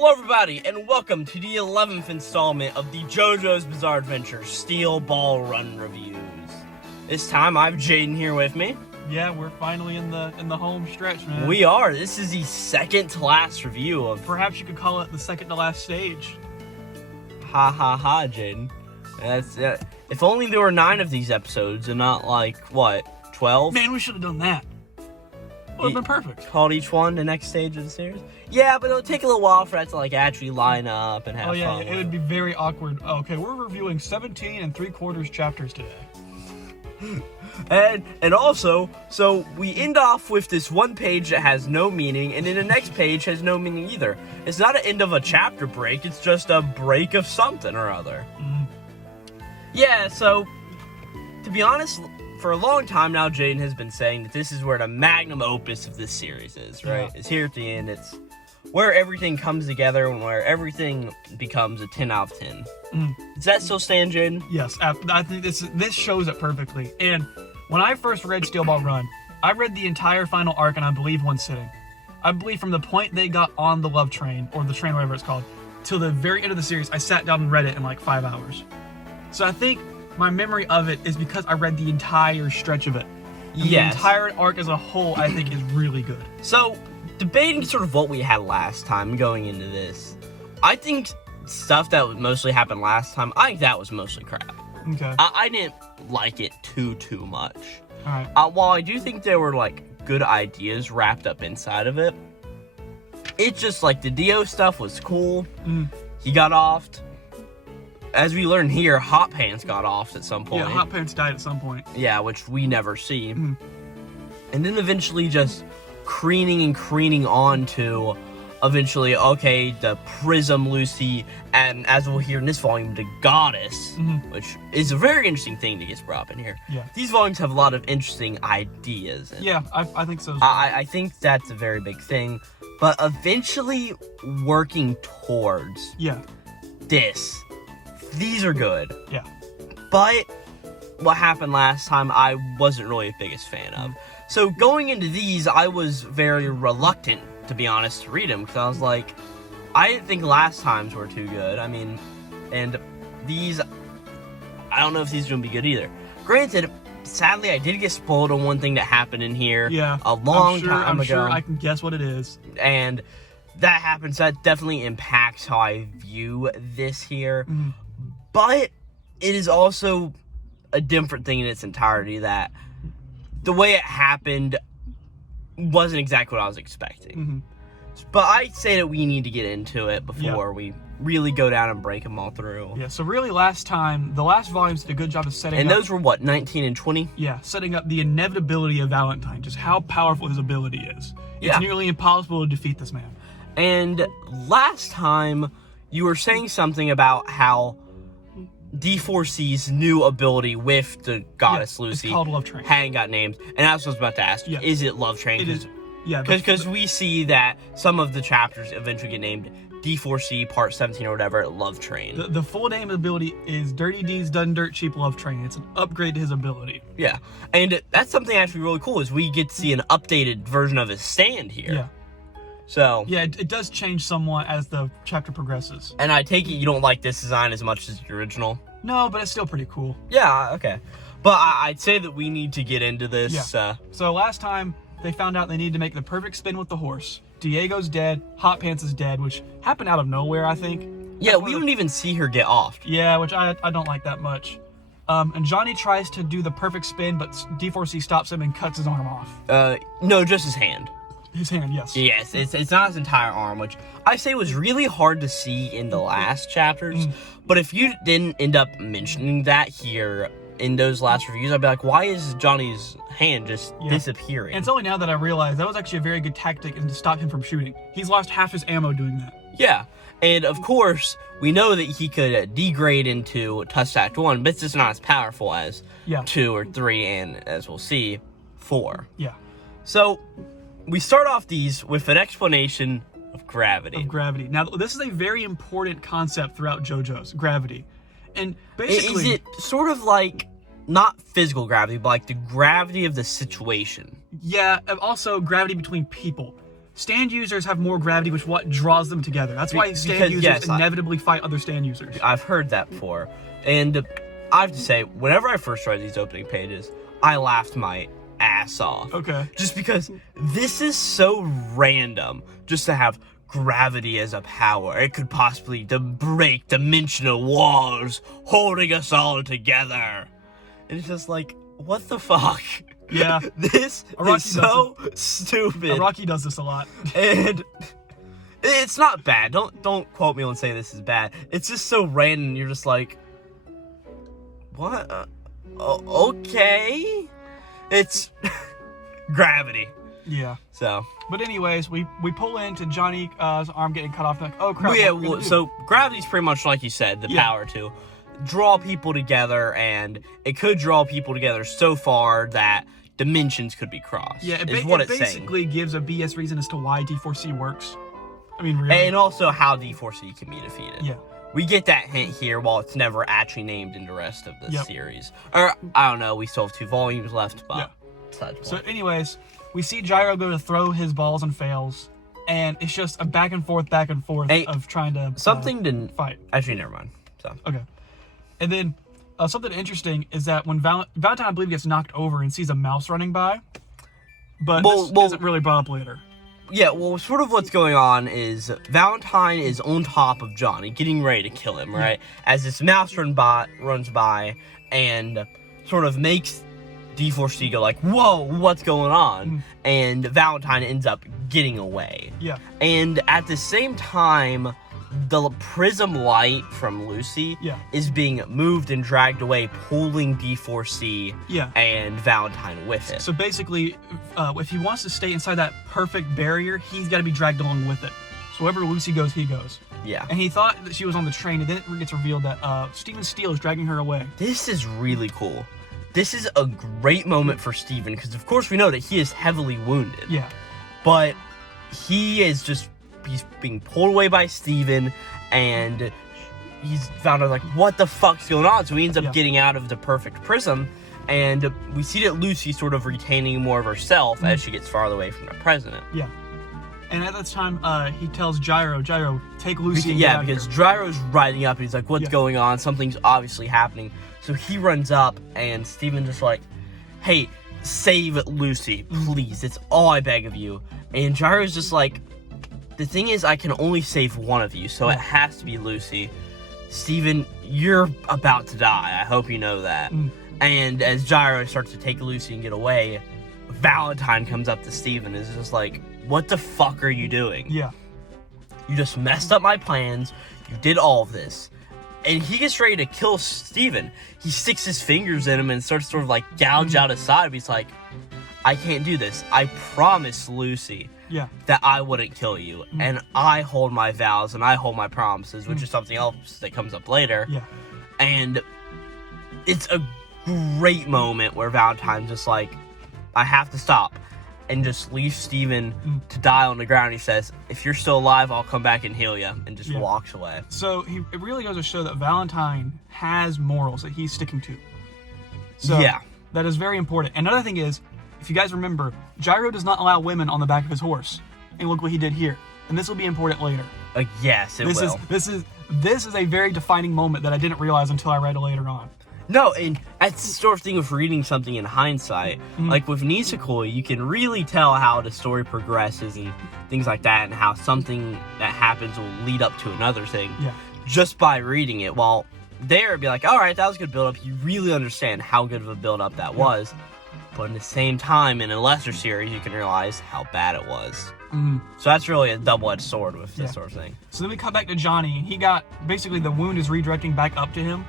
Hello everybody, and welcome to the 11th installment of the JoJo's Bizarre Adventure Steel Ball Run reviews. This time I have Jaden here with me. Yeah, we're finally in the home stretch, man. We are. This is the second to last review of... Perhaps you could call it the second to last stage. Ha ha ha, Jaden. That's it. If only there were 9 of these episodes and not like, what, 12? Man, we should have done that. Would have been perfect. Called each one the next stage of the series? Yeah, but it'll take a little while for that to like actually line up and have fun. Oh yeah, it would be very awkward. Okay, we're reviewing 17 3/4 chapters today. And also, so we end off with this one page that has no meaning, and then the next page has no meaning either. It's not an end of a chapter break, it's just a break of something or other. Yeah, so, to be honest, for a long time now, Jaden has been saying that this is where the magnum opus of this series is, right? Yeah. It's here at the end, it's where everything comes together and where everything becomes a 10 out of 10. Does that still stand, Jaden? Yes, I think this shows it perfectly. And when I first read Steel Ball Run, I read the entire final arc in, I believe, one sitting. I believe from the point they got on the love train, or the train, whatever it's called, till the very end of the series, I sat down and read it in like 5 hours. So I think my memory of it is because I read the entire stretch of it. And the entire arc as a whole, I think, is really good. So, debating sort of what we had last time going into this, I think stuff that mostly happened last time, I think that was mostly crap. Okay. I didn't like it too much. Alright. While I do think there were, like, good ideas wrapped up inside of it, it's just, like, the Dio stuff was cool. He got offed. As we learn here, Hot Pants got off at some point. Yeah, Hot Pants died at some point. Yeah, which we never see. And then eventually just careening on to eventually, okay, the Prism Lucy, and as we'll hear in this volume, the Goddess, which is a very interesting thing that gets brought up in here. Yeah. These volumes have a lot of interesting ideas. Yeah, I think so as well. well. I think that's a very big thing. But eventually working towards this. These are good. Yeah. But what happened last time, I wasn't really the biggest fan of. So going into these, I was very reluctant, to be honest, to read them. Because I was like, I didn't think last times were too good. I mean, and these, I don't know if these are going to be good either. Granted, sadly, I did get spoiled on one thing that happened in here a long time ago. I'm sure I can guess what it is. And that happens. That definitely impacts how I view this here. But it is also a different thing in its entirety, that the way it happened wasn't exactly what I was expecting. But I say that we need to get into it before we really go down and break them all through. Yeah, so really last time, the last volumes did a good job of setting up... And those were what, 19 and 20? Yeah, setting up the inevitability of Valentine, just how powerful his ability is. It's nearly impossible to defeat this man. And last time, you were saying something about how D4C's new ability with the Goddess Lucy, it's called Love Train, hadn't got named, and that's what I was about to ask. Is it Love Train? It is. Yeah, because we see that some of the chapters eventually get named D4C Part 17 or whatever, Love Train. The full name ability is Dirty Deeds Done Dirt Cheap Love Train. It's an upgrade to his ability. Yeah, and that's something actually really cool, is we get to see an updated version of his stand here. Yeah. So yeah, it does change somewhat as the chapter progresses. And I take it you don't like this design as much as the original? No, but it's still pretty cool. Yeah, okay. But I'd say that we need to get into this. Yeah. So last time, they found out they needed to make the perfect spin with the horse. Diego's dead, Hot Pants is dead, which happened out of nowhere, I think. Yeah, we don't even see her get off. Yeah, which I don't like that much. And Johnny tries to do the perfect spin, but D4C stops him and cuts his arm off. No, just his hand. His hand, yes. Yes, it's not his entire arm, which I say was really hard to see in the last chapters. But if you didn't end up mentioning that here in those last reviews, I'd be like, why is Johnny's hand just disappearing? And it's only now that I realize that was actually a very good tactic and to stop him from shooting. He's lost half his ammo doing that. Yeah, and of course, we know that he could degrade into Touch Act 1, but it's just not as powerful as 2 or 3, and as we'll see, 4. Yeah. So we start off these with an explanation of gravity. Now, this is a very important concept throughout JoJo's, gravity. And basically... Is it sort of like, not physical gravity, but like the gravity of the situation? Yeah, and also gravity between people. stand users have more gravity, which what draws them together. That's why stand users inevitably fight other stand users. I've heard that before. And I have to say, whenever I first read these opening pages, I laughed my ass off. Okay. Just because this is so random, just to have gravity as a power. It could possibly break dimensional walls, holding us all together. And it's just like, what the fuck? Yeah. This is so stupid. Araki does this a lot. And it's not bad. Don't quote me and say this is bad. It's just so random. You're just like, what? Okay. It's gravity. Yeah. So. But anyways, we pull into Johnny's arm getting cut off. Like, oh crap. Yeah. Well, so gravity's pretty much like you said, the power to draw people together, and it could draw people together so far that dimensions could be crossed. Yeah. Is what it's basically saying. gives a BS reason as to why D4C works. I mean, really. And also how D4C can be defeated. Yeah. We get that hint here while it's never actually named in the rest of the series. Or, I don't know, we still have 2 volumes left, but So anyways, we see Gyro go to throw his balls and fails, and it's just a back and forth of trying to something didn't fight. Actually, never mind. So okay. And then something interesting is that when Valentine, I believe, gets knocked over and sees a mouse running by, but this isn't really brought up later. Yeah, well, sort of what's going on is Valentine is on top of Johnny, getting ready to kill him, right? As this mouse runs by and sort of makes D4C go like, whoa, what's going on? And Valentine ends up getting away. Yeah. And at the same time, the prism light from Lucy is being moved and dragged away, pulling D4C and Valentine with it. So basically, if he wants to stay inside that perfect barrier, he's got to be dragged along with it. So wherever Lucy goes, he goes. Yeah. And he thought that she was on the train, and then it gets revealed that Steven Steele is dragging her away. This is really cool. This is a great moment for Steven, because of course we know that he is heavily wounded. Yeah. But he's being pulled away by Steven, and he's found out like, what the fuck's going on? So he ends up getting out of the perfect prism, and we see that Lucy sort of retaining more of herself as she gets farther away from the president. Yeah. And at that time, he tells Gyro, take Lucy and get out out because here. Gyro's riding up, and he's like, what's going on? Something's obviously happening. So he runs up, and Steven just like, hey, save Lucy, please. It's all I beg of you. And Gyro's just like, the thing is, I can only save one of you, so it has to be Lucy. Steven, you're about to die. I hope you know that. And as Gyro starts to take Lucy and get away, Valentine comes up to Steven and is just like, what the fuck are you doing? Yeah. You just messed up my plans. You did all of this. And he gets ready to kill Steven. He sticks his fingers in him and starts to sort of like gouge out his side. But he's like, I can't do this. I promised Lucy that I wouldn't kill you. And I hold my vows and I hold my promises, which is something else that comes up later. Yeah. And it's a great moment where Valentine's just like, I have to stop. And just leaves Steven to die on the ground. He says, if you're still alive, I'll come back and heal you. And just walks away. So it really goes to show that Valentine has morals that he's sticking to. So that is very important. And another thing is, if you guys remember, Gyro does not allow women on the back of his horse. And look what he did here. And this will be important later. Yes, it will. This is a very defining moment that I didn't realize until I read it later on. No, and that's the sort of thing of reading something in hindsight. Like with Nisekoi, you can really tell how the story progresses and things like that, and how something that happens will lead up to another thing just by reading it. While there, it'd be like, all right, that was a good build-up. You really understand how good of a build-up that was. But in the same time, in a lesser series, you can realize how bad it was. So that's really a double-edged sword with this sort of thing. So then we cut back to Johnny. He got, basically the wound is redirecting back up to him.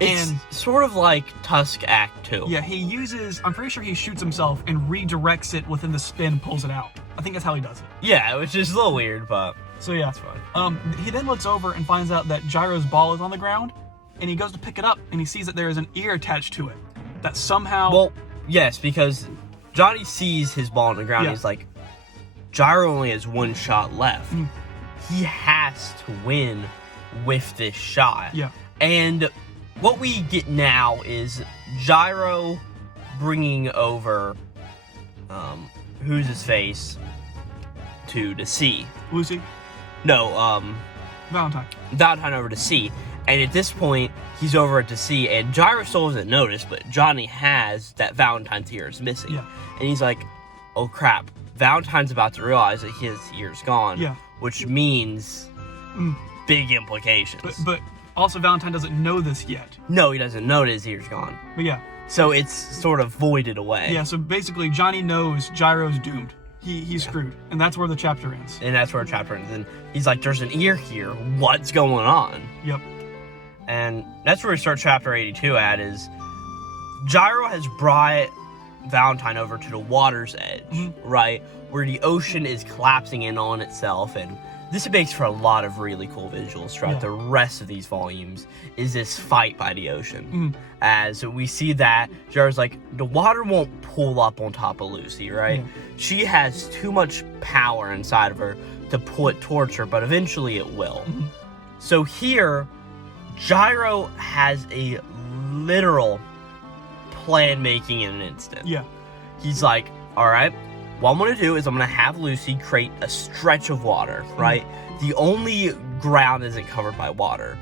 It's sort of like Tusk Act 2. Yeah, he uses, I'm pretty sure he shoots himself and redirects it within the spin, pulls it out. I think that's how he does it. Yeah, which is a little weird, but so yeah. That's fine. He then looks over and finds out that Gyro's ball is on the ground, and he goes to pick it up, and he sees that there is an ear attached to it. That somehow... Well, yes, because Johnny sees his ball on the ground, and he's like, Gyro only has one shot left. He has to win with this shot. Yeah. And what we get now is Gyro bringing over, who's his face? to sea. Lucy? No, Valentine. Valentine over to sea. And at this point, he's over at the sea, and Gyro still doesn't notice, but Johnny has that Valentine's ear is missing. Yeah. And he's like, oh crap, Valentine's about to realize that his ear's gone. Yeah. Which means big implications. But also Valentine doesn't know this yet. No, he doesn't know that his ear's gone. But yeah. So it's sort of voided away. Yeah, so basically Johnny knows Gyro's doomed. He's screwed. And that's where the chapter ends. And that's where the chapter ends. And he's like, there's an ear here. What's going on? Yep. And that's where we start chapter 82 at, is Gyro has brought Valentine over to the water's edge, right? Where the ocean is collapsing in on itself. And this makes for a lot of really cool visuals throughout the rest of these volumes, is this fight by the ocean. As we see that Gyro's like, the water won't pull up on top of Lucy, right? Yeah. She has too much power inside of her to pull it towards her, but eventually it will. So here, Gyro has a literal plan making in an instant. Yeah. He's like, all right, what I'm going to do is I'm going to have Lucy create a stretch of water, right? The only ground isn't covered by water.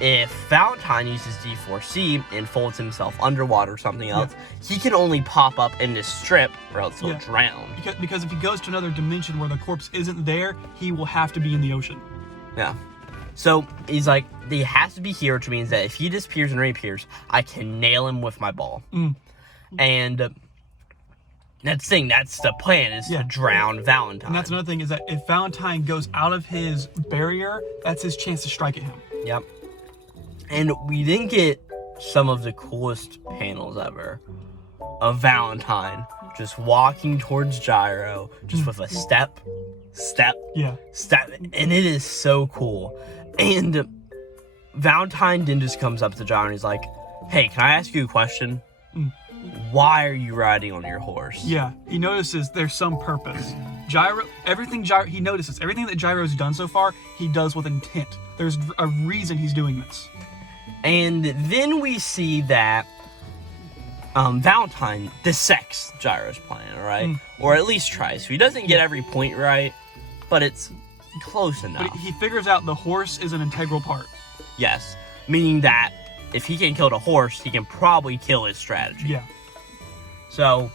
If Valentine uses D4C and folds himself underwater or something else, he can only pop up in this strip or else he'll drown. Because if he goes to another dimension where the corpse isn't there, he will have to be in the ocean. Yeah. So he's like, he has to be here, which means that if he disappears and reappears, I can nail him with my ball. And that's the thing, that's the plan, is to drown Valentine. And that's another thing, is that if Valentine goes out of his barrier, that's his chance to strike at him. Yep. And we didn't get some of the coolest panels ever of Valentine just walking towards Gyro, just with a step, and it is so cool. And Valentine then just comes up to Gyro and he's like, hey, can I ask you a question? Why are you riding on your horse? Yeah, he notices there's some purpose. He notices everything that Gyro's done so far, he does with intent. There's a reason he's doing this. And then we see that Valentine dissects Gyro's plan, right? Or at least tries. So he doesn't get every point right, but it's close enough. But he figures out the horse is an integral part. Yes, meaning that if he can kill the horse, he can probably kill his strategy. Yeah. So,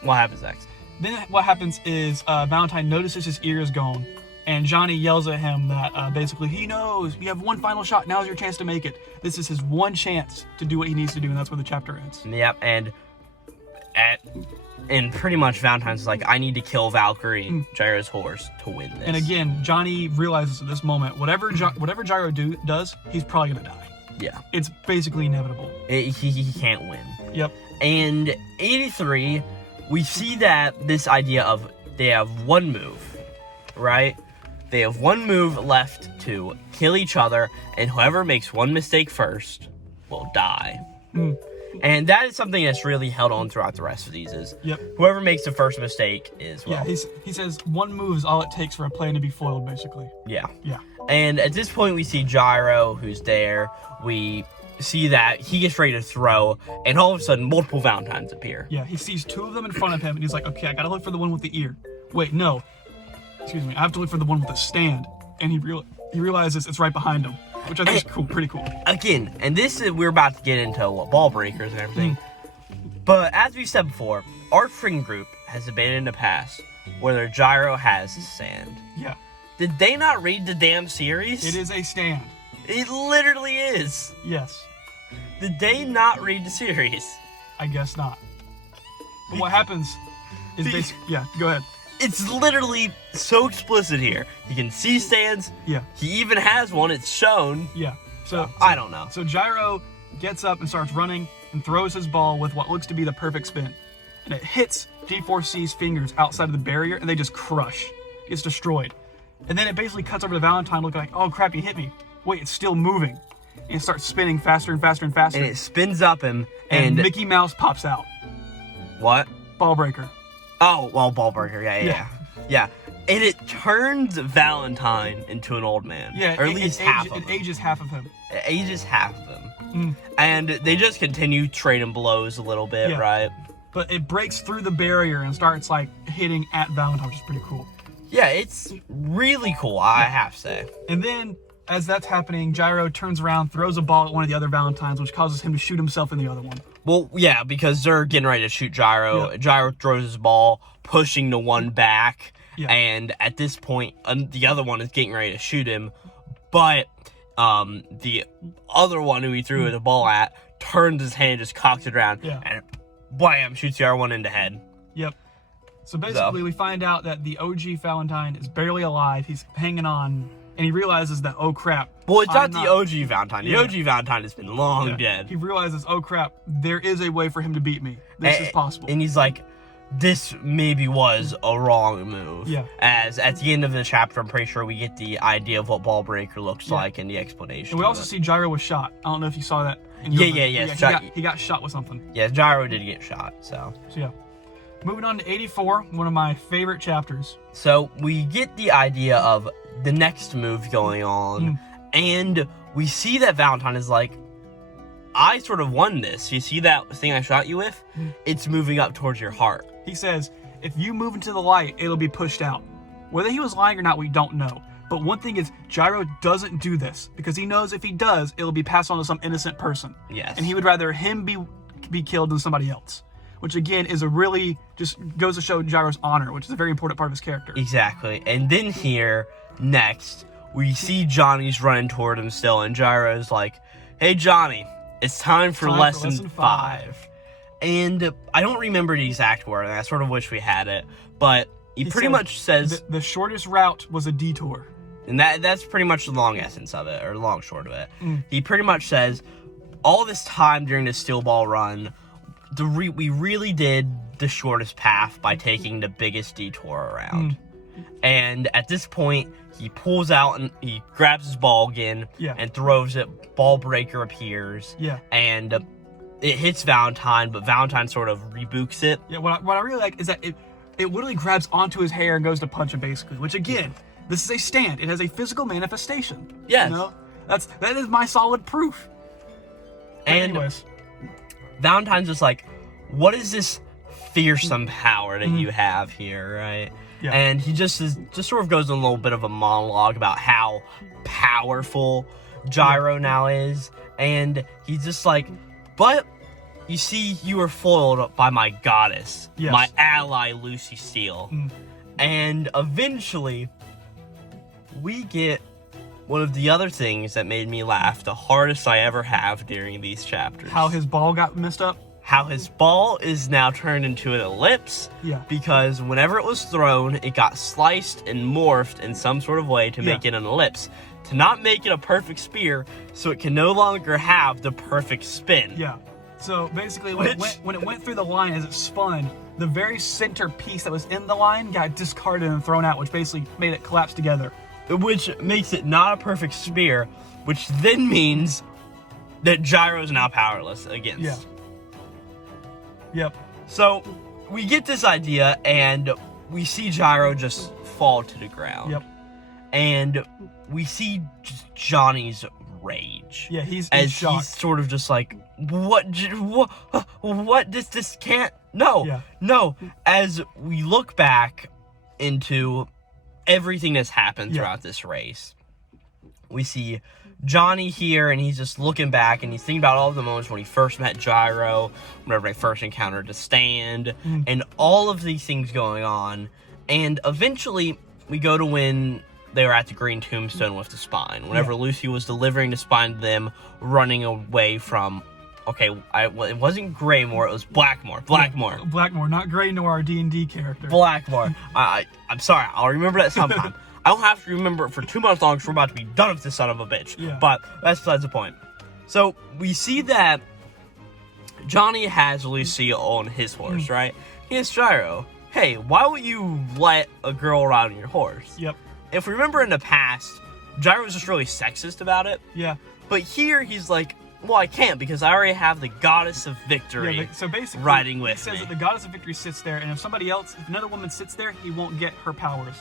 what happens next? Then what happens is Valentine notices his ear is gone, and Johnny yells at him that basically he knows you have one final shot. Now's your chance to make it. This is his one chance to do what he needs to do, and that's where the chapter ends. Yep, and pretty much Valentine's like, I need to kill Valkyrie, Gyro's horse, to win this. And again, Johnny realizes at this moment, whatever Gyro does, he's probably gonna die. Yeah. It's basically inevitable. He can't win. Yep. And 83, we see that this idea of they have one move, right? They have one move left to kill each other, and whoever makes one mistake first will die. And that is something that's really held on throughout the rest of these, is whoever makes the first mistake is, well... Yeah, he says one move is all it takes for a plan to be foiled, basically. Yeah. Yeah. And at this point, we see Gyro, who's there. We see that he gets ready to throw, and all of a sudden, multiple Valentines appear. Yeah, he sees two of them in front of him, and he's like, okay, I gotta look for the one with the ear. Wait, no. Excuse me, I have to look for the one with the stand. And he realizes it's right behind him, which I think is cool, pretty cool. Again, and we're about to get into ball breakers and everything. But as we said before, our friend group has abandoned the past, whether Gyro has sand. Yeah. Did they not read the damn series? It is a stand. It literally is. Yes. Did they not read the series? I guess not. But what happens is basically... Yeah, go ahead. It's literally so explicit here. He can see stands. Yeah. He even has one. It's shown. Yeah. So I don't know. So Gyro gets up and starts running and throws his ball with what looks to be the perfect spin. And it hits D4C's fingers outside of the barrier, and they just crush. It gets destroyed. And then it basically cuts over to Valentine looking like, oh crap, you hit me. Wait, it's still moving. And it starts spinning faster and faster and faster. And it spins up him, and Mickey Mouse pops out. What? Ball breaker. Oh, well, ball breaker. Yeah. And it turns Valentine into an old man. Yeah, or at least half of him. It ages half of him. It ages half of him. And they just continue trading blows a little bit, right? But it breaks through the barrier and starts, like, hitting at Valentine, which is pretty cool. Yeah, it's really cool, I have to say. And then, as that's happening, Gyro turns around, throws a ball at one of the other Valentines, which causes him to shoot himself in the other one. Well, yeah, because they're getting ready to shoot Gyro. Yep. Gyro throws his ball, pushing the one back. Yeah. And at this point, the other one is getting ready to shoot him. But the other one who he threw the ball at turns his hand, just cocks it around, and blam, shoots the other one in the head. Yep. So basically, we find out that the OG Valentine is barely alive. He's hanging on, and he realizes that, oh crap. Well, it's not the OG Valentine. The OG Valentine has been long dead. He realizes, oh crap, there is a way for him to beat me. This is possible. And he's like, this maybe was a wrong move. Yeah. As at the end of the chapter, I'm pretty sure we get the idea of what Ball Breaker looks like and the explanation. And we also see Gyro was shot. I don't know if you saw that. He got shot with something. Yeah, Gyro did get shot, so yeah. Moving on to 84, one of my favorite chapters. So we get the idea of the next move going on, and we see that Valentine is like, I sort of won this. You see that thing I shot you with? It's moving up towards your heart. He says, if you move into the light, it'll be pushed out. Whether he was lying or not, we don't know. But one thing is, Gyro doesn't do this, because he knows if he does, it'll be passed on to some innocent person. Yes. And he would rather him be killed than somebody else. Which again is a really, just goes to show Gyro's honor, which is a very important part of his character. Exactly. And then here, next, we see Johnny's running toward him still, and Gyro's like, hey Johnny, it's time for lesson 5. And I don't remember the exact word, and I sort of wish we had it, but he pretty much says the shortest route was a detour. And that's pretty much the long essence of it, or long short of it. He pretty much says, all this time during the Steel Ball run, we really did the shortest path by taking the biggest detour around. And at this point, he pulls out and he grabs his ball again and throws it. Ball Breaker appears. And it hits Valentine, but Valentine sort of rebukes it. Yeah, what I really like is that it literally grabs onto his hair and goes to punch him, basically. Which again, this is a stand. It has a physical manifestation. Yes. You know? That is my solid proof. And anyways, Valentine's just like, what is this fearsome power that you have here, right? Yeah. And he just sort of goes in a little bit of a monologue about how powerful Gyro now is, and he's just like, but you see, you were foiled by my goddess, my ally Lucy Steele. And eventually, we get one of the other things that made me laugh the hardest I ever have during these chapters. How his ball got messed up? How his ball is now turned into an ellipse. Because whenever it was thrown, it got sliced and morphed in some sort of way to make it an ellipse. To not make it a perfect spear, so it can no longer have the perfect spin. So basically, when it went through the line as it spun, the very center piece that was in the line got discarded and thrown out, which basically made it collapse together. Which makes it not a perfect spear, which then means that Gyro is now powerless against. So we get this idea, and we see Gyro just fall to the ground. And we see Johnny's rage. He's shocked. He's sort of just like, what? This can't. No. As we look back into everything that's happened throughout this race, we see Johnny here, and he's just looking back, and he's thinking about all of the moments when he first met Gyro, whenever they first encountered the stand, and all of these things going on. And eventually, we go to when they were at the Green Tombstone with the spine. Whenever Lucy was delivering the spine to them, running away from... Okay, it wasn't Greymore, it was Blackmore. Blackmore, not Grey Noir, our D&D character. Blackmore. I'm sorry, I'll remember that sometime. I don't have to remember it for 2 months long because we're about to be done with this son of a bitch. But that's besides the point. So, we see that Johnny has Lucy on his horse, right? He asks Gyro, hey, why would you let a girl ride on your horse? If we remember in the past, Gyro was just really sexist about it. But here, he's like, well, I can't because I already have the Goddess of Victory so basically, riding with me. He says that the Goddess of Victory sits there, and if another woman sits there, he won't get her powers.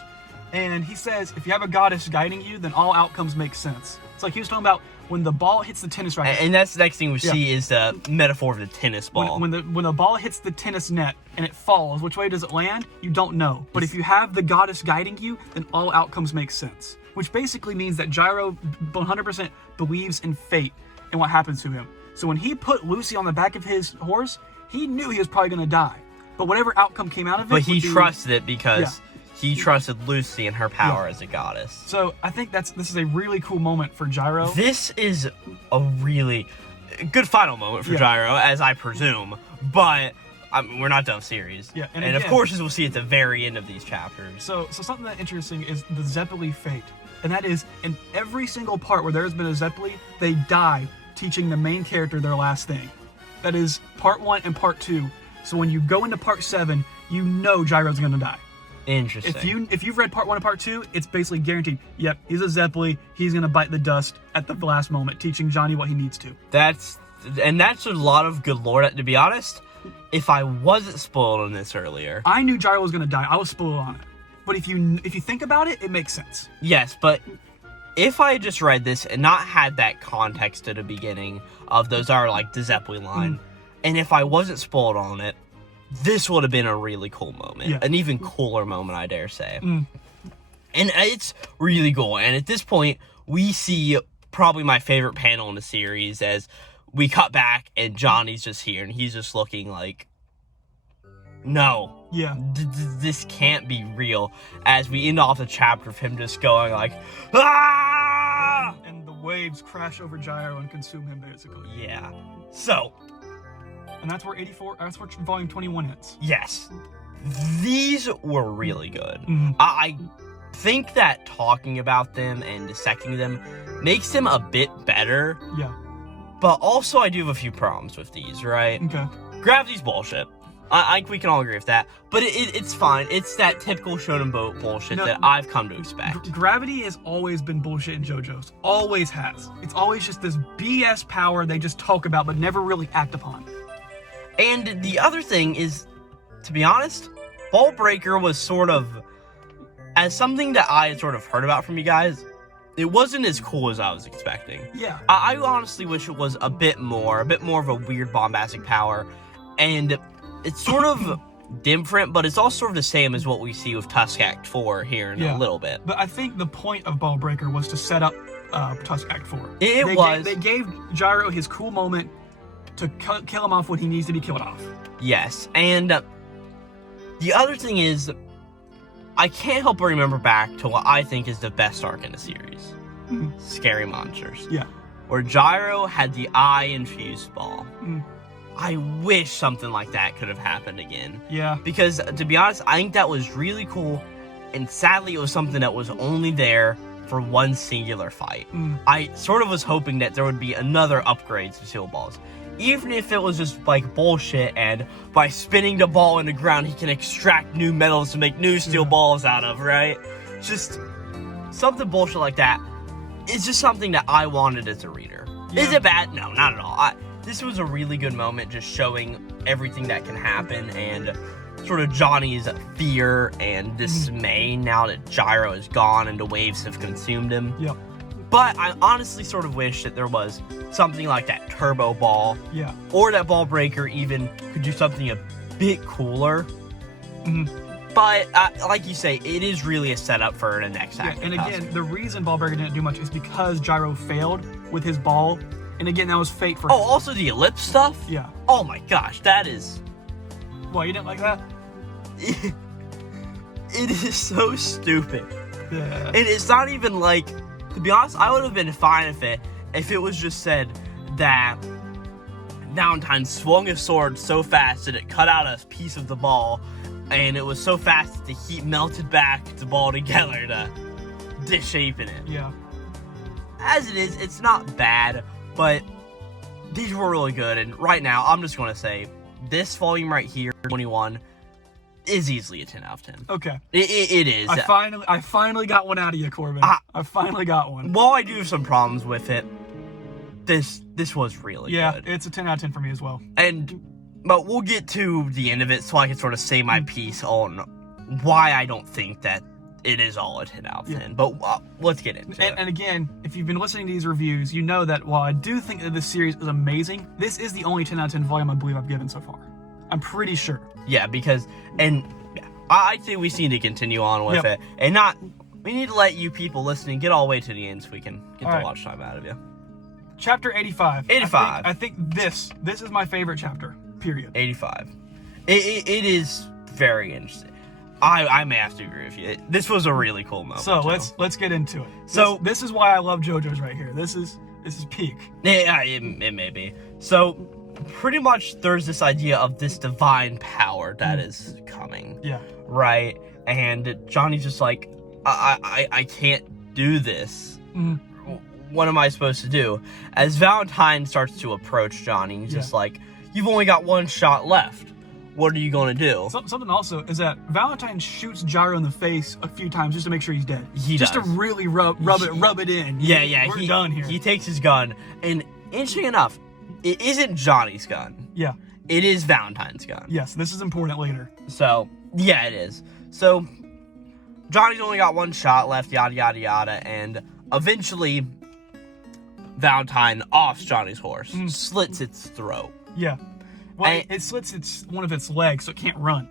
And he says, if you have a goddess guiding you, then all outcomes make sense. It's like he was talking about when the ball hits the tennis racket. And that's the next thing we see is the metaphor of the tennis ball. When the ball hits the tennis net and it falls, which way does it land? You don't know. But if you have the goddess guiding you, then all outcomes make sense. Which basically means that Gyro 100% believes in fate and what happens to him. So when he put Lucy on the back of his horse, he knew he was probably going to die. But whatever outcome came out of it... But he trusted it because he trusted Lucy and her power as a goddess. So I think this is a really cool moment for Gyro. This is a really good final moment for Gyro, as I presume. But we're not done with series. Yeah, and of course, as we'll see at the very end of these chapters. So something that's interesting is the Zeppeli fate. And that is, in every single part where there's been a Zeppeli, they die teaching the main character their last thing. That is part 1 and part 2. So when you go into part 7, you know Gyro's gonna die. Interesting. If you've read part 1 and part 2, it's basically guaranteed. Yep, he's a Zeppeli. He's gonna bite the dust at the last moment, teaching Johnny what he needs to. That's a lot of good lore. To be honest, if I wasn't spoiled on this earlier, I knew Gyro was gonna die. I was spoiled on it. But if you think about it, it makes sense. Yes, but if I had just read this and not had that context at the beginning of those are like the Zeppeli line, and if I wasn't spoiled on it, this would have been a really cool moment. An even cooler moment, I dare say. And it's really cool. And at this point, we see probably my favorite panel in the series as we cut back and Johnny's just here and he's just looking like, no. Yeah. This can't be real. As we end off the chapter of him just going like, ah! And the waves crash over Gyro and consume him, basically. Yeah. So. And that's where volume 21 ends. Yes. These were really good. I think that talking about them and dissecting them makes them a bit better. Yeah. But also I do have a few problems with these, right? Okay. Gravity's bullshit. I think we can all agree with that. But it's fine. It's that typical shonen boat bullshit that I've come to expect. Gravity has always been bullshit in JoJo's. Always has. It's always just this BS power they just talk about but never really act upon. And the other thing is, to be honest, Ball Breaker was sort of, as something that I had sort of heard about from you guys, it wasn't as cool as I was expecting. Yeah. I honestly wish it was a bit more of a weird bombastic power. And it's sort of different, but it's all sort of the same as what we see with Tusk Act 4 here in a little bit. But I think the point of Ball Breaker was to set up Tusk Act 4. They gave Gyro his cool moment to kill him off when he needs to be killed off. Yes, and the other thing is, I can't help but remember back to what I think is the best arc in the series. Scary Monsters. Yeah. Where Gyro had the eye-infused ball. I wish something like that could have happened again. Yeah. Because, to be honest, I think that was really cool, and sadly it was something that was only there for one singular fight. I sort of was hoping that there would be another upgrade to Steel Balls. Even if it was just like bullshit and by spinning the ball in the ground he can extract new metals to make new steel balls out of, right? Just something bullshit like that is just something that I wanted as a reader. Is it bad? No, not at all. This was a really good moment, just showing everything that can happen and sort of Johnny's fear and dismay now that Gyro is gone and the waves have consumed him. Yep. But I honestly sort of wish that there was something like that Turbo Ball. Yeah. Or that Ball Breaker even could do something a bit cooler. But, like you say, it is really a setup for the next act. And again, the reason Ball Breaker didn't do much is because Gyro failed with his ball. And again, that was fate for him. Oh, also the ellipse stuff? Yeah. Oh my gosh, that is... What, you didn't like that? It is so stupid. Yeah. And it's not even like... To be honest, I would have been fine if it was just said that Valentine swung his sword so fast that it cut out a piece of the ball, and it was so fast that the heat melted back the ball together to disshapen it. Yeah. As it is, it's not bad, but these were really good, and right now, I'm just going to say, this volume right here, 21, is easily a 10 out of 10. Okay. It is. I finally got one out of you, Corbin. I finally got one. While I do have some problems with it, this was really good. Yeah, it's a 10 out of 10 for me as well. But we'll get to the end of it so I can sort of say my piece on why I don't think that it is all a 10 out of 10. Yeah. But let's get into it. And again, if you've been listening to these reviews, you know that while I do think that this series is amazing, this is the only 10 out of 10 volume I believe I've given so far. I'm pretty sure. Yeah, because, and I think we need to continue on with it. And we need to let you people listening get all the way to the end so we can get the watch time out of you. Chapter 85. 85. I think this is my favorite chapter, period. 85. It is very interesting. I may have to agree with you. This was a really cool moment. So let's get into it. So this is why I love JoJo's right here. This is peak. Yeah, it may be. So pretty much there's this idea of this divine power that is coming. Yeah. Right? And Johnny's just like, I can't do this. What am I supposed to do? As Valentine starts to approach Johnny, he's just like, you've only got one shot left. What are you going to do? Something also is that Valentine shoots Gyro in the face a few times just to make sure he's dead. Just to really rub it in. Yeah. We're done here. He takes his gun, and interesting enough, it isn't Johnny's gun. Yeah. It is Valentine's gun. Yes, this is important later. So, yeah, it is. So, Johnny's only got one shot left, yada, yada, yada, and eventually, Valentine offs Johnny's horse, slits its throat. Yeah. Well, it slits one of its legs, so it can't run.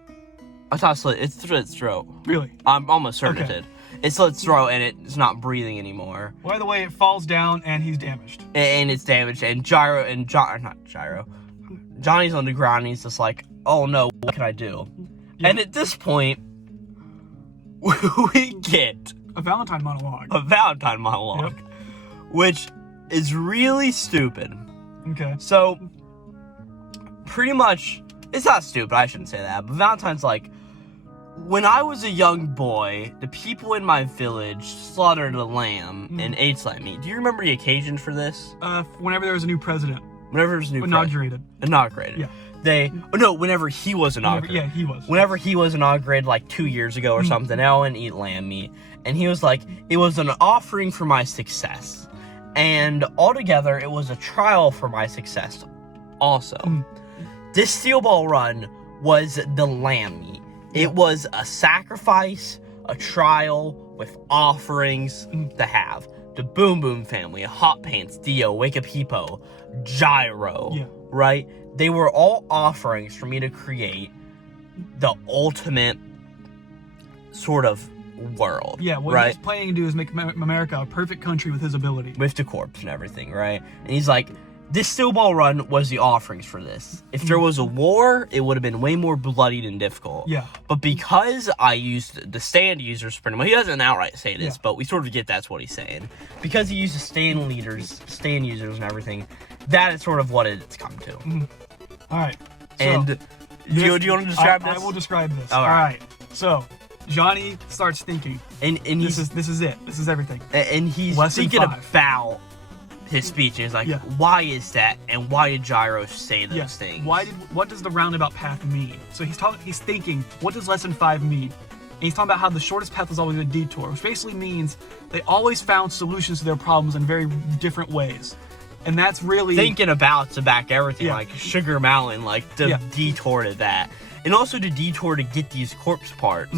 I thought it slit its throat. Really? I'm almost certain Okay. it did. It slit its throat, and it's not breathing anymore. By the way, it falls down, and he's damaged. And it's damaged, and Johnny's on the ground, and he's just like, oh no, what can I do? Yeah. And at this point, we get A Valentine monologue. a Valentine monologue, which is really stupid. Okay. So, pretty much, it's not stupid, I shouldn't say that, but Valentine's like, when I was a young boy, the people in my village slaughtered a lamb and ate that meat. Do you remember the occasion for this? Whenever there was a new president. Whenever there was a new Inaugurated. Inaugurated. Yeah. Whenever he was inaugurated. He was. Whenever he was inaugurated, like 2 years ago or something, Ellen eat lamb meat. And he was like, it was an offering for my success. And altogether, it was a trial for my success also. This steel ball run was the lamb meat. It was a sacrifice, a trial with offerings to have. The Boom Boom family, Hot Pants, Dio, Wake Up Hippo, Gyro, right? They were all offerings for me to create the ultimate sort of world. Yeah, what he's planning to do is make America a perfect country with his ability. With the corpse and everything, right? And he's like, this steel ball run was the offerings for this. If there was a war, it would have been way more bloodied and difficult. Yeah. But because I used the stand users pretty much, he doesn't outright say this, but we sort of get that's what he's saying. Because he uses stand users and everything, that is sort of what it's come to. All right. So, And do you want to describe this? I will describe this. All right. So, Johnny starts thinking. And this is it. This is everything. And he's Lesson thinking 5. about his speech, and he's like, why is that, and why did Gyro say those things? What does the roundabout path mean? So he's thinking, what does lesson 5 mean? And he's talking about how the shortest path was always a detour, which basically means they always found solutions to their problems in very different ways. And that's really thinking about to back everything, like Sugar Mountain, like the detour to that. And also the detour to get these corpse parts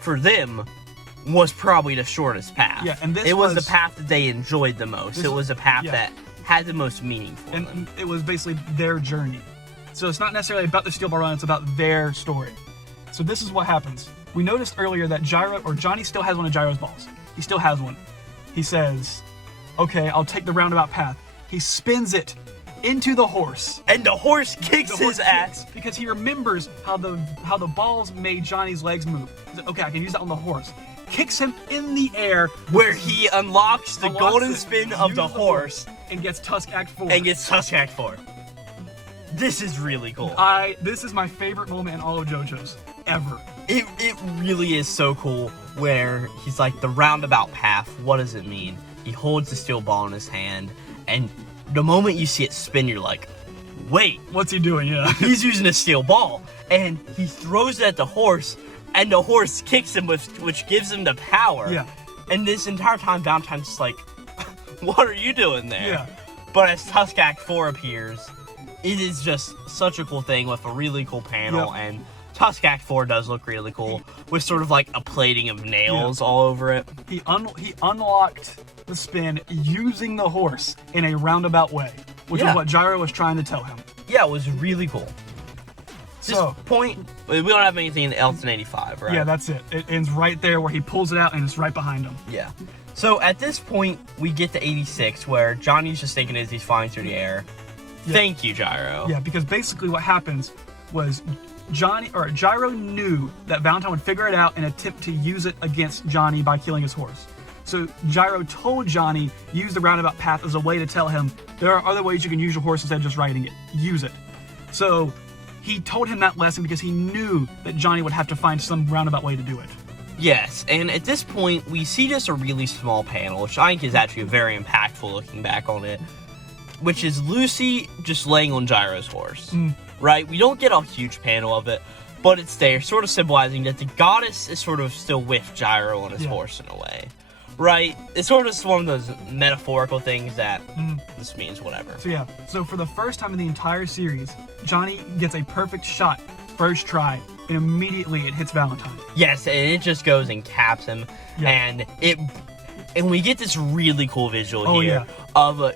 for them was probably the shortest path. Yeah, and it was the path that they enjoyed the most. It was a path that had the most meaning for them. And it was basically their journey. So it's not necessarily about the steel ball run, it's about their story. So this is what happens. We noticed earlier that Johnny still has one of Gyro's balls. He still has one. He says, okay, I'll take the roundabout path. He spins it into the horse. And the horse kicks his ass. Because he remembers how the balls made Johnny's legs move. He's like, okay, I can use that on the horse. Kicks him in the air, where he unlocks the golden spin of the horse and gets Tusk Act 4. This is really cool. This is my favorite moment in all of JoJo's ever. It really is so cool where he's like, the roundabout path, what does it mean? He holds the steel ball in his hand, and the moment you see it spin, you're like, wait, what's he doing? Yeah. He's using a steel ball, and he throws it at the horse, and the horse kicks him, which gives him the power. Yeah. And this entire time, Valentine's just like, what are you doing there? Yeah. But as Tusk Act 4 appears, it is just such a cool thing with a really cool panel, and Tusk Act 4 does look really cool, with sort of like a plating of nails all over it. He unlocked the spin using the horse in a roundabout way, which is what Gyro was trying to tell him. Yeah, it was really cool. So, this point, we don't have anything else in 85, right? Yeah, that's it. It ends right there where he pulls it out and it's right behind him. Yeah. So at this point, we get to 86, where Johnny's just thinking as he's flying through the air. Yeah. Thank you, Gyro. Yeah, because basically what happens was Gyro knew that Valentine would figure it out and attempt to use it against Johnny by killing his horse. So Gyro told Johnny, use the roundabout path as a way to tell him, there are other ways you can use your horse instead of just riding it. Use it. So he told him that lesson because he knew that Johnny would have to find some roundabout way to do it. Yes, and at this point, we see just a really small panel, which I think is actually very impactful looking back on it, which is Lucy just laying on Gyro's horse, right? We don't get a huge panel of it, but it's there, sort of symbolizing that the goddess is sort of still with Gyro on his horse in a way, right? It's sort of just one of those metaphorical things that this means whatever. So for the first time in the entire series, Johnny gets a perfect shot, first try, and immediately it hits Valentine. Yes, and it just goes and caps him, and we get this really cool visual here of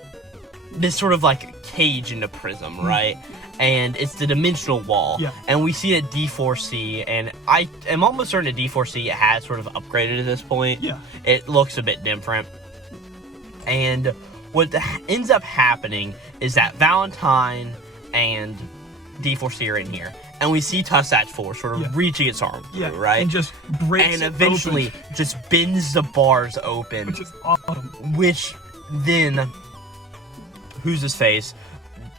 this sort of like cage in a prism, right? And it's the dimensional wall, and we see it at D4C, and I am almost certain that D4C has sort of upgraded at this point. It looks a bit different, and what ends up happening is that Valentine and D4C are in here, and we see Tusk Act 4 sort of reaching its arm through, right? And just breaks and eventually open. Just bends the bars open. Which is awesome. Which then, who's his face?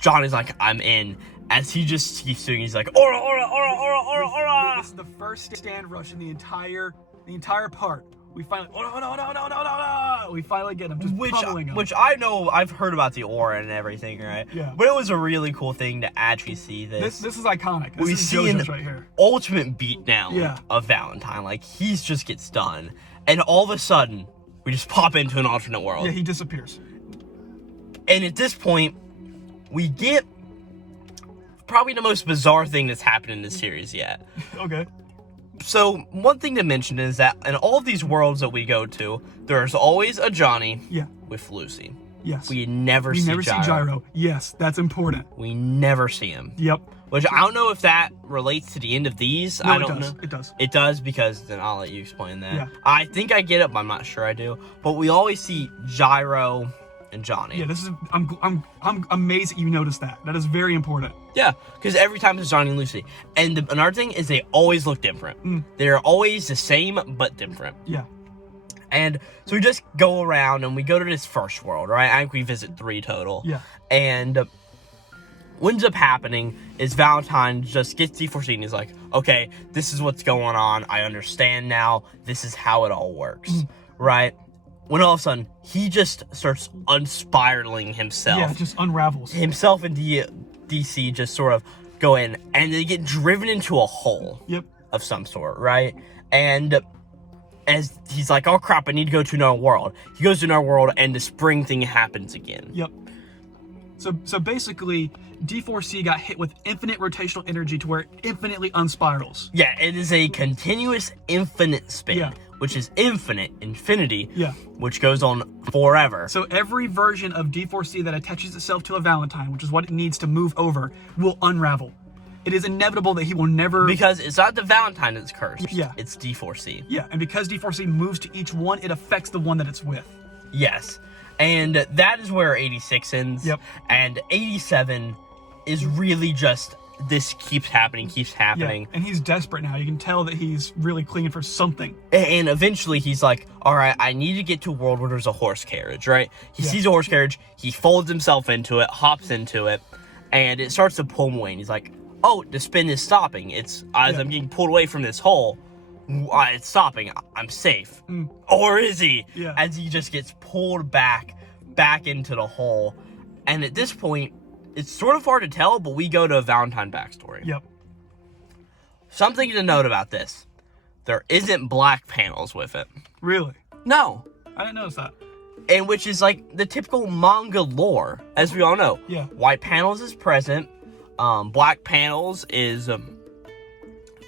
Johnny's like, I'm in. As he just keeps doing, he's like, Aura, Aura, Aura, Aura, Aura, Aura. This is the first stand rush in the entire part. We finally, we finally get him, just pummeling him. Which I know, I've heard about the aura and everything, right? Yeah. But it was a really cool thing to actually see this. This is iconic. This we is see JoJo's an right here. ultimate beatdown of Valentine. Like, he just gets done. And all of a sudden, we just pop into an alternate world. Yeah, he disappears. And at this point, we get probably the most bizarre thing that's happened in this series yet. Okay. So, one thing to mention is that in all of these worlds that we go to, there's always a Johnny with Lucy. Yes. We never see Gyro. Yes, that's important. We never see him. Yep. Which I don't know if that relates to the end of these. No, I don't know. It does. It does, because then I'll let you explain that. Yeah. I think I get it, but I'm not sure I do. But we always see Gyro and Johnny. Yeah, this is I'm amazed that you noticed that. That is very important. Yeah, because every time it's Johnny and Lucy. And another thing is they always look different. They're always the same, but different. Yeah. And so we just go around and we go to this first world, right? I think we visit 3 total. Yeah. And what ends up happening is Valentine just gets D4C and he's like, okay, this is what's going on. I understand now. This is how it all works, right? When all of a sudden, he just starts unspiraling himself. Yeah, just unravels. Himself and DC just sort of go in, and they get driven into a hole of some sort, right? And as he's like, oh crap, I need to go to another world. He goes to another world, and the spring thing happens again. Yep. So basically, D4C got hit with infinite rotational energy to where it infinitely unspirals. Yeah, it is a continuous infinite spin, which is infinity, which goes on forever. So every version of D4C that attaches itself to a Valentine, which is what it needs to move over, will unravel. It is inevitable that he will never... Because it's not the Valentine that's cursed. Yeah. It's D4C. Yeah, and because D4C moves to each one, it affects the one that it's with. Yes. And that is where 86 ends. Yep. And 87 is really just, this keeps happening. Yeah, and he's desperate now. You can tell that he's really clinging for something. And eventually he's like, all right, I need to get to a world where there's a horse carriage, right? He sees a horse carriage, he folds himself into it, hops into it, and it starts to pull him away. And he's like, oh, the spin is stopping. It's, as I'm getting pulled away from this hole, it's stopping. I'm safe. Or is he? Yeah. As he just gets pulled back into the hole. And at this point, it's sort of hard to tell, but we go to a Valentine backstory. Yep. Something to note about this. There isn't black panels with it. Really? No. I didn't notice that. And which is like the typical manga lore, as we all know. Yeah. White panels is present. Black panels is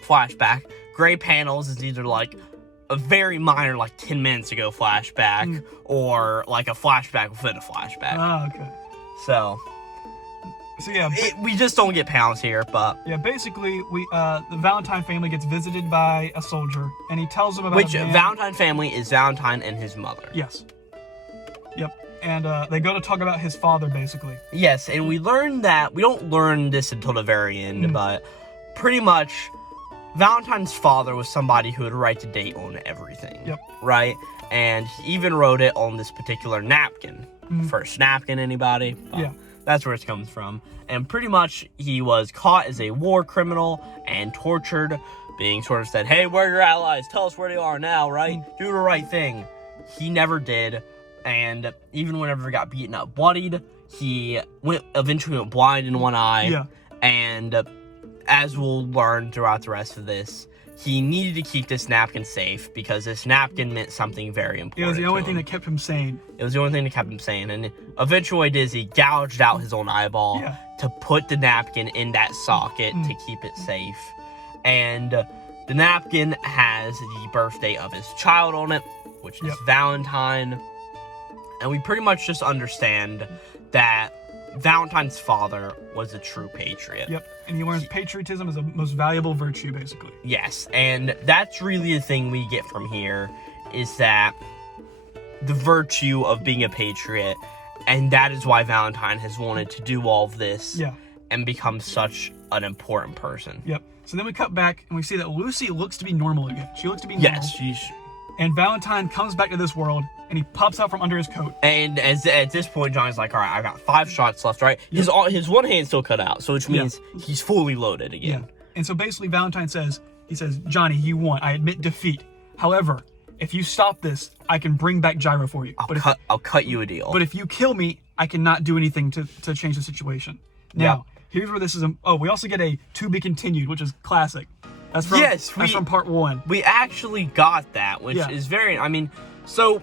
flashback. Gray panels is either like a very minor, like 10 minutes ago flashback, or like a flashback within a flashback. Oh, okay. So yeah, we just don't get panels here, but yeah, basically the Valentine family gets visited by a soldier, and he tells them about which Valentine family is Valentine and his mother. Yes. Yep. And they go to talk about his father, basically. Yes, and we learn that we don't learn this until the very end, but pretty much Valentine's father was somebody who would write the date on everything. Yep. Right? And he even wrote it on this particular napkin. First napkin, anybody? Yeah. That's where it comes from. And pretty much he was caught as a war criminal and tortured, being sort of said, hey, where are your allies? Tell us where they are now, right? Do the right thing. He never did. And even whenever he got beaten up, bloodied, he eventually went blind in one eye. Yeah. And as we'll learn throughout the rest of this, he needed to keep this napkin safe because this napkin meant something very important. It was the only thing that kept him sane. It was the only thing that kept him sane. And eventually he gouged out his own eyeball to put the napkin in that socket to keep it safe. And the napkin has the birthday of his child on it, which is Valentine. And we pretty much just understand that Valentine's father was a true patriot. Yep, and he learns patriotism is the most valuable virtue, basically. Yes, and that's really the thing we get from here, is that the virtue of being a patriot, and that is why Valentine has wanted to do all of this and become such an important person. Yep, so then we cut back, and we see that Lucy looks to be normal again. She looks to be normal. Yes, she's... And Valentine comes back to this world, and he pops out from under his coat. And at this point, Johnny's like, all right, I've got 5 shots left, right? His one hand's still cut out, so which means he's fully loaded again. Yeah. And so basically Valentine says, Johnny, you won. I admit defeat. However, if you stop this, I can bring back Gyro for you. I'll cut you a deal. But if you kill me, I cannot do anything to change the situation. Now, here's where this is... we also get a to be continued, which is classic. That's from part 1. We actually got that, which is very... I mean, so...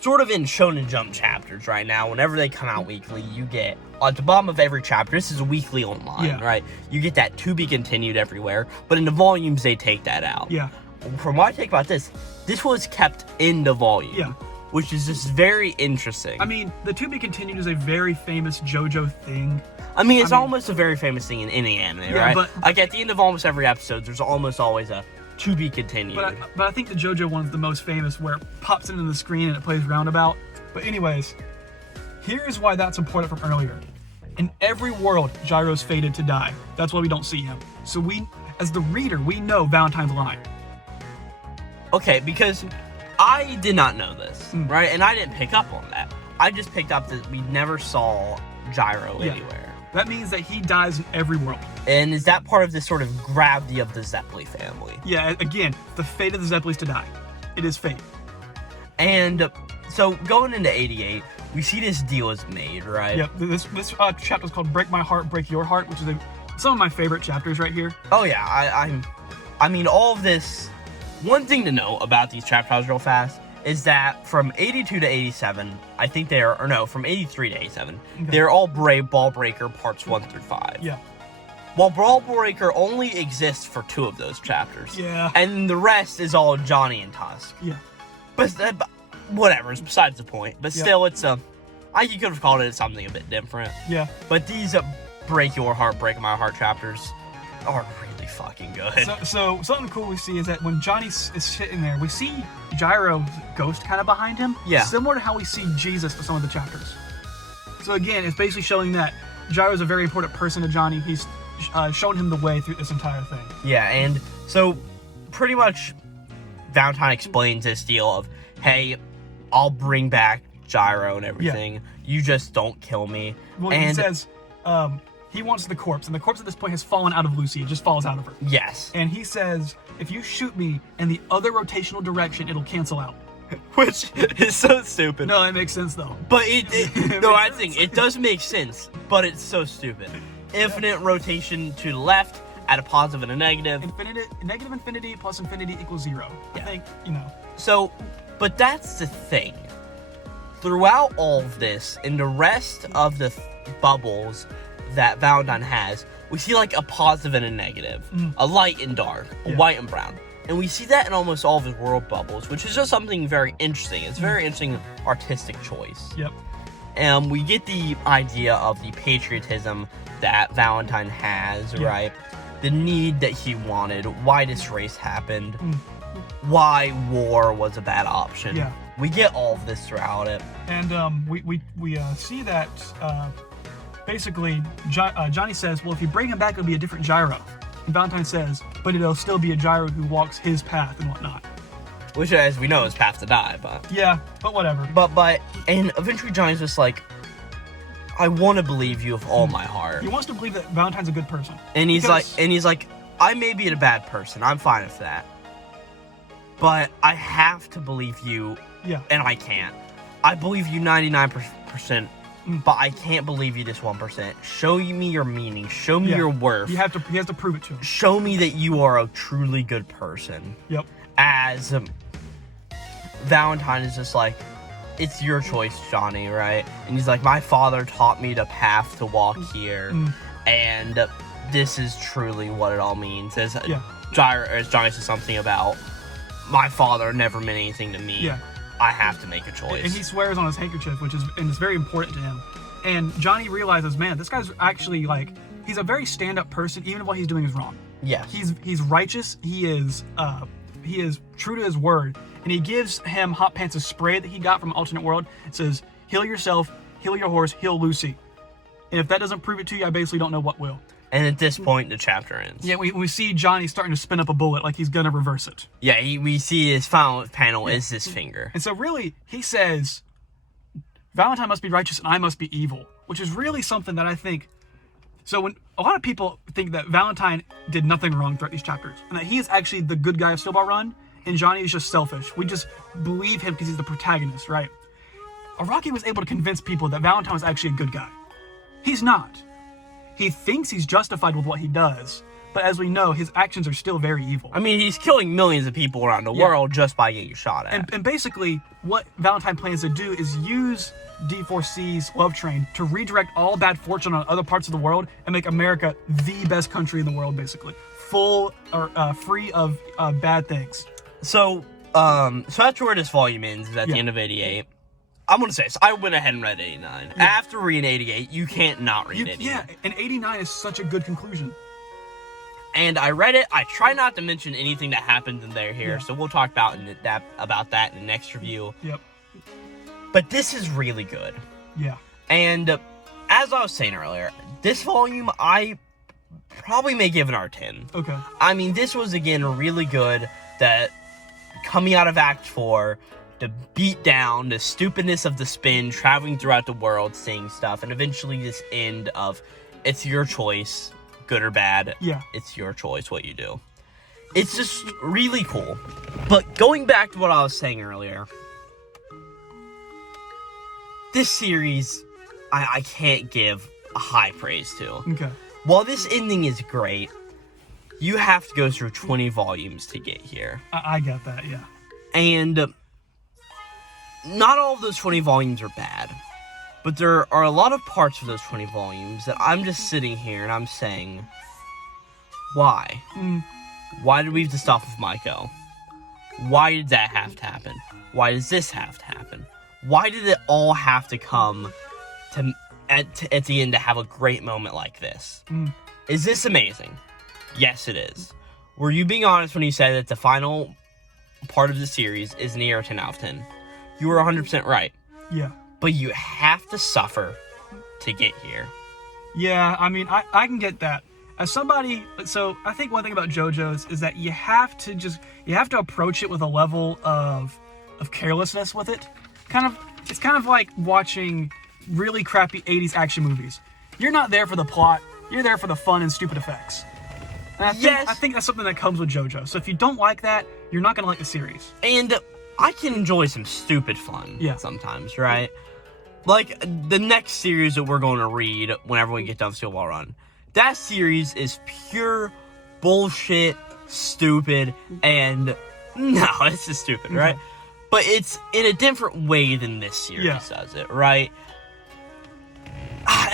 Sort of in Shonen Jump chapters right now, whenever they come out weekly, you get, at the bottom of every chapter, this is weekly online, right? You get that to be continued everywhere, but in the volumes, they take that out. Yeah. From what I take about this was kept in the volume, which is just very interesting. I mean, the to be continued is a very famous JoJo thing. I mean, it's almost a very famous thing in any anime, right? But like, at the end of almost every episode, there's almost always a to be continued. But I think the JoJo one's the most famous, where it pops into the screen and it plays roundabout. But anyways, here's why that's important from earlier. In every world, Gyro's fated to die. That's why we don't see him. So we, as the reader, we know Valentine's lying. Okay, because I did not know this, right? And I didn't pick up on that. I just picked up that we never saw Gyro anywhere. That means that he dies in every world. And is that part of this sort of gravity of the Zeppeli family? Yeah, again, the fate of the Zeppelis to die. It is fate. And so going into 88, we see this deal is made, right? Yep, this chapter is called Break My Heart, Break Your Heart, which is some of my favorite chapters right here. Oh yeah, I mean, all of this... One thing to know about these chapters real fast is that from 82 to 87, I think they are, or no, from 83 to 87, they're all Ball Breaker parts 1 through 5. Yeah. While Ball Breaker only exists for 2 of those chapters. Yeah. And the rest is all Johnny and Tusk. Yeah. But whatever, it's besides the point. But still, it's you could have called it something a bit different. Yeah. But these Break Your Heart, Break My Heart chapters are really fucking good. So something cool we see is that when Johnny is sitting there, we see Gyro's ghost kind of behind him. Yeah. Similar to how we see Jesus for some of the chapters. So again, it's basically showing that Gyro's a very important person to Johnny. He's shown him the way through this entire thing. Yeah, and so pretty much Valentine explains this deal of, hey, I'll bring back Gyro and everything. You just don't kill me. Well, and he says he wants the corpse, and the corpse at this point has fallen out of Lucy. It just falls out of her. Yes. And he says, if you shoot me in the other rotational direction, it'll cancel out. Which is so stupid. No, that makes sense, though. But no, I think it does make sense, but it's so stupid. Infinite rotation to the left, add a positive and a negative. Negative infinity plus infinity equals 0. I think, So, but that's the thing. Throughout all of this, in the rest of the bubbles that Valentine has, we see like a positive and a negative, a light and dark, a white and brown. And we see that in almost all of his world bubbles, which is just something very interesting. It's a very interesting artistic choice. Yep. And we get the idea of the patriotism that Valentine has, right? The need that he wanted, why this race happened, why war was a bad option. Yeah. We get all of this throughout it. And we see that basically Johnny says, well, if you bring him back, it'll be a different Gyro. And Valentine says, but it'll still be a Gyro who walks his path and whatnot. Which, as we know, is path to die, but... Yeah, but whatever. And eventually Johnny's just like, I want to believe you with all my heart. He wants to believe that Valentine's a good person. And he's like, I may be a bad person. I'm fine with that. But I have to believe you. Yeah. And I can't. I believe you 99%, but I can't believe you this 1%. Show me your meaning. Show me your worth. He has to prove it to him. Show me that you are a truly good person. Yep. As Valentine is just like, it's your choice, Johnny, right? And he's like, my father taught me the path to walk here, and this is truly what it all means. As Johnny says something about, my father never meant anything to me. Yeah. I have to make a choice. And he swears on his handkerchief, and it's very important to him. And Johnny realizes, man, this guy's actually like, he's a very stand-up person, even if what he's doing is wrong. Yes. He's righteous. He is true to his word. And he gives him Hot Pants' spray that he got from Alternate World. It says, heal yourself, heal your horse, heal Lucy. And if that doesn't prove it to you, I basically don't know what will. And at this point, the chapter ends. Yeah, we see Johnny starting to spin up a bullet like he's going to reverse it. Yeah, we see his final panel is this finger. And so really, he says, Valentine must be righteous and I must be evil. Which is really something that I think... So when a lot of people think that Valentine did nothing wrong throughout these chapters, and that he is actually the good guy of Steel Ball Run, and Johnny is just selfish. We just believe him because he's the protagonist, right? Araki was able to convince people that Valentine was actually a good guy. He's not. He thinks he's justified with what he does, but as we know, his actions are still very evil. I mean, he's killing millions of people around the world just by getting shot at. And basically, what Valentine plans to do is use D4C's love train to redirect all bad fortune on other parts of the world and make America the best country in the world, basically. Free of bad things. So that's where this volume ends, is at the end of 88. I'm going to say this. I went ahead and read 89. Yeah. After reading 88, you can't not read 89. Yeah, and 89 is such a good conclusion. And I read it. I try not to mention anything that happened in there here, so we'll talk about that in the next review. Yep. But this is really good. Yeah. And as I was saying earlier, this volume, I probably may give an R10. Okay. I mean, this was, again, really good. That coming out of Act 4, the beat down, the stupidness of the spin, traveling throughout the world, seeing stuff, and eventually this end of, it's your choice, good or bad. Yeah. It's your choice what you do. It's just really cool. But going back to what I was saying earlier, this series, I can't give a high praise to. Okay. While this ending is great, you have to go through 20 volumes to get here. I get that, yeah. And not all of those 20 volumes are bad, but there are a lot of parts of those 20 volumes that I'm just sitting here and I'm saying, why? Why did we have to stop with Maiko? Why did that have to happen? Why does this have to happen? Why did it all have to come to at the end to have a great moment like this? Is this amazing? Yes, it is. Were you being honest when you said that the final part of the series is near 10 out of 10? You were 100% right. Yeah. But you have to suffer to get here. Yeah, I mean, I can get that. As somebody, so I think one thing about JoJo's is that you have to approach it with a level of carelessness with it. It's kind of like watching really crappy 80s action movies. You're not there for the plot, you're there for the fun and stupid effects. And I think that's something that comes with JoJo. So if you don't like that, you're not going to like the series. And I can enjoy some stupid fun sometimes, right? Like, the next series that we're going to read whenever we get done with Steel Ball Run. That series is pure bullshit, stupid, and... No, it's just stupid, right? But it's in a different way than this series does it, right?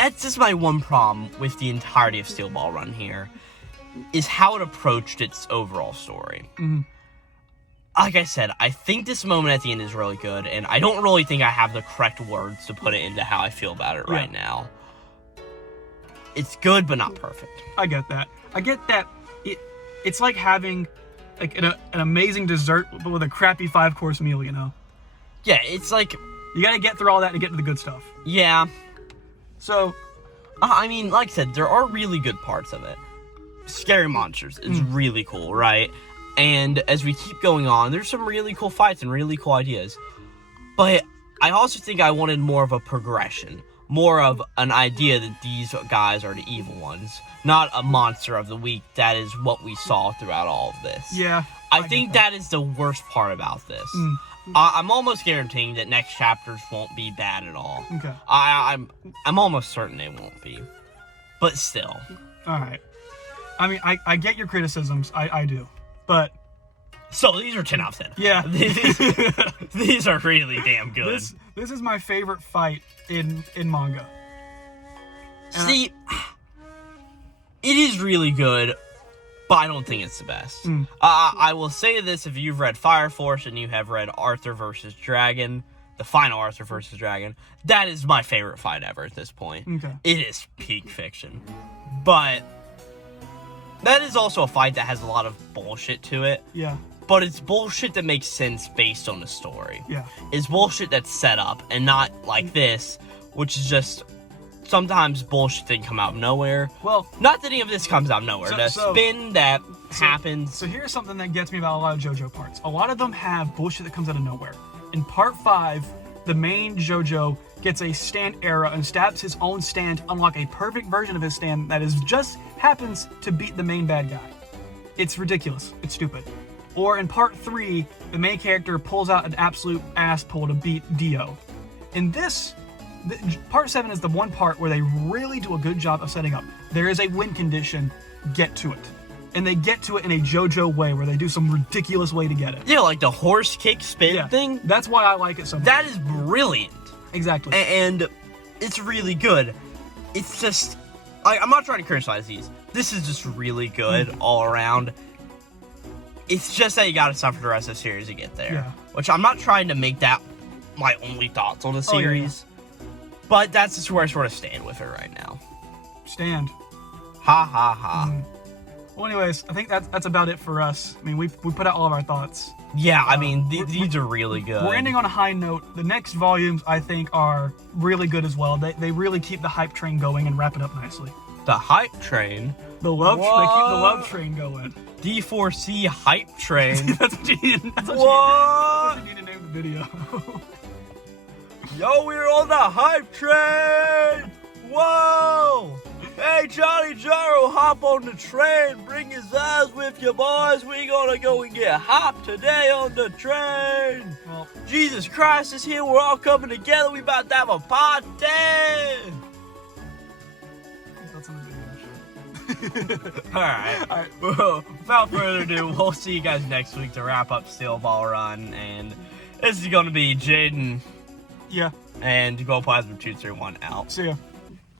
That's just my one problem with the entirety of Steel Ball Run here, is how it approached its overall story. Mm-hmm. Like I said, I think this moment at the end is really good, and I don't really think I have the correct words to put it into how I feel about it right now. It's good, but not perfect. I get that. It's like having like an amazing dessert, but with a crappy 5-course meal, you know? Yeah, it's like... You gotta get through all that to get to the good stuff. Yeah. So... I mean, like I said, there are really good parts of it. Scary monsters is really cool, right? And as we keep going on, there's some really cool fights and really cool ideas. But I also think I wanted more of a progression. More of an idea that these guys are the evil ones. Not a monster of the week. That is what we saw throughout all of this. Yeah. I think that is the worst part about this. I'm almost guaranteeing that next chapters won't be bad at all. Okay. I'm almost certain they won't be. But still. Alright. I mean, I get your criticisms. I do. But... So, these are 10 out of 10. Yeah. These are really damn good. This is my favorite fight in manga. And See, it is really good, but I don't think it's the best. I will say this, if you've read Fire Force and you have read Arthur vs. Dragon, the final Arthur vs. Dragon, that is my favorite fight ever at this point. Okay. It is peak fiction. But that is also a fight that has a lot of bullshit to it. Yeah. But it's bullshit that makes sense based on the story. Yeah. It's bullshit that's set up, and not like this, which is just sometimes bullshit that can come out of nowhere. Well, not that any of this comes out of nowhere. The spin that happens. So here's something that gets me about a lot of JoJo parts. A lot of them have bullshit that comes out of nowhere. In part 5, the main JoJo gets a stand arrow and stabs his own stand to unlock a perfect version of his stand that is just happens to beat the main bad guy. It's ridiculous. It's stupid. Or in part 3, the main character pulls out an absolute ass pull to beat Dio. In this, part 7 is the one part where they really do a good job of setting up. There is a win condition, get to it. And they get to it in a JoJo way where they do some ridiculous way to get it. Yeah, like the horse kick spin thing. That's why I like it so much. That is brilliant. Exactly. And it's really good. It's just, I'm not trying to criticize these. This is just really good all around. It's just that you gotta suffer the rest of the series to get there. Yeah. Which I'm not trying to make that my only thoughts on the series. But that's just where I sort of stand with it right now. Stand. Ha ha ha. Well, anyways, I think that's about it for us. I mean, we put out all of our thoughts. Yeah, I mean, these are really good. We're ending on a high note. The next volumes, I think, are really good as well. They really keep the hype train going and wrap it up nicely. The hype train? They keep the love train going. D4C hype train. That's what you need to name the video. Yo, we're on the hype train! Whoa! Hey, Johnny Jaro, hop on the train. Bring his eyes with you, boys. We gonna go and get hopped today on the train. Well, Jesus Christ is here. We're all coming together. We about to have a party. that's in the video. Alright. Well, without further ado, we'll see you guys next week to wrap up Steel Ball Run. And this is gonna be Jaden. Yeah. And Glowplasma 231 out. See ya.